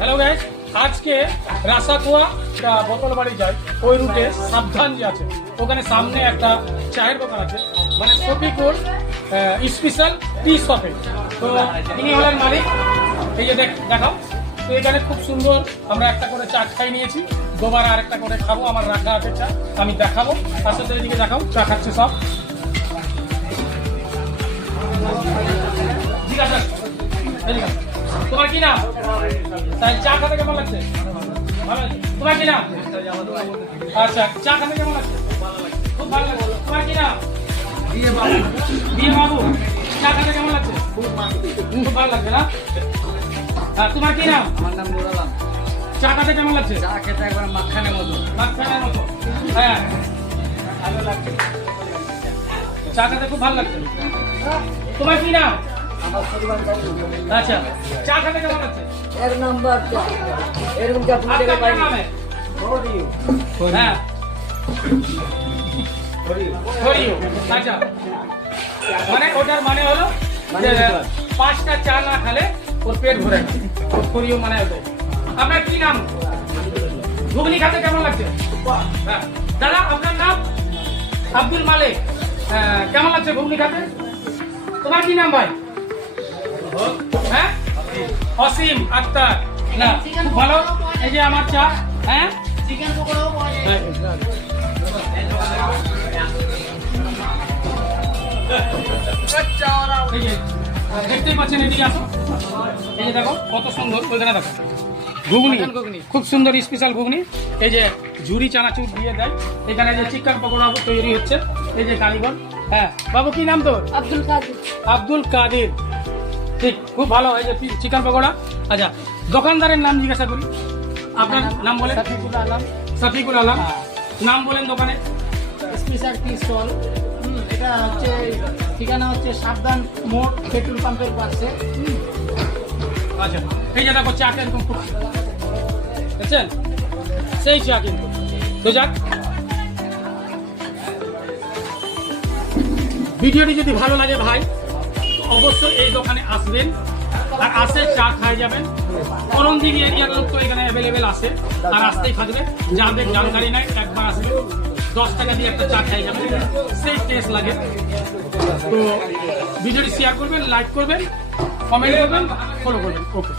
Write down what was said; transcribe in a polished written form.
Hello guys, আজকে রাসাকুয়া বোতলবাড়ি যাই ওই রুটে সাবধান যে আছে ওখানে সামনে একটা চায়ের দোকান আছে, মানে শফিকুর স্পেশাল টি শপে। তো ইনি হলেন মালিক। এই যে দেখাও, তো এখানে খুব সুন্দর আমরা একটা করে চা খাই নিয়েছি, দুবার আরেকটা করে খাবো, আমার রাখা আছে চা, আমি দেখাবো। তার সাথে এদিকে দেখাও চা খাচ্ছে সব। জিজ্ঞাসা তোমার কি নাম? তাই চা খাতে কেমন লাগছে? ভালো লাগছে। তোমার কি নাম? আচ্ছা, চা খাতে কেমন লাগছে? খুব ভালো লাগছে। তোমার কি নাম? বিয়ে বাবু। চা খাতে কেমন লাগছে? খুব ভালো লাগছে না? তোমার কি নাম? আমার নাম নুর আলম। চা খাতে কেমন লাগছে? চা খেতে একবার মাখানের মতো। মাখানের মতো। হ্যাঁ, ভালো লাগছে। চা খাতে খুব ভালো লাগছে। তোমার কি নাম? আচ্ছা, চা খেতে কেমন লাগছে? এক নম্বর চা। এরকম চা তুমি দেখে পাইনি। হ্যাঁ, হরিও। আচ্ছা, মানে ওটার মানে হলো যে 5টা চা না খেলে ওর পেট ভরে না। হরিও মানে ওটাই। আপনার কি নাম? ঘুগনি খেতে কেমন লাগছে? হ্যাঁ দাদা, আপনার নাম? আব্দুল মালিক। কেমন লাগছে ঘুগনি খেতে? তোমার কি নাম ভাই? হ্যাঁ, অসীম আক্তার। না, খুব ভালো। এই যে আমার চা। হ্যাঁ, চিকেন পকোড়াও পাওয়া যায়। এই যে দেখতেই পাচ্ছেন, এদিকে আসো। এই যে দেখো কত সুন্দর, ওইখানে দেখো ঘুগনি, খুব সুন্দর স্পেশাল ঘুগনি। এই যে ঝুরি চানাচুর দিয়ে দেয়। এখানে যে চিকেন পকোড়া তৈরি হচ্ছে, এই যে কারিগর। হ্যাঁ বাবু, কি নাম তোর? আব্দুল কাদের। আব্দুল কাদের, ঠিক, খুব ভালো। এই যে চিকেন পকোড়া। আচ্ছা, দোকানদারের নাম জিজ্ঞাসা করি। আপনার নাম বলেন? শফিকুল আলম। শফিকুল আলম। নাম বলেন দোকানে? Special tea stall. এটা হচ্ছে ঠিকানা হচ্ছে সাবধান মোড়, পেট্রোল পাম্পের পাশে। আচ্ছা, এই যে দেখো চা কিরকম, খুব দেখছেন সেই চা কিন্তু। তো যাক, ভিডিওটি যদি ভালো লাগে ভাই, অবশ্যই এই দোকানে আসবেন আর আসে চা খাই যাবেন। করণদিঘি এরিয়ার লোক তো এখানে অ্যাভেলেবেল আসে আর আসতেই থাকবে। যাদের জানকারি নাই একবার আসবে, 10 টাকা দিয়ে একটা চা খাই যাবেন, সেই টেস্ট লাগে। তো ভিডিওটি শেয়ার করবেন, লাইক করবেন, কমেন্ট করবেন, ফলো করবেন। ওকে।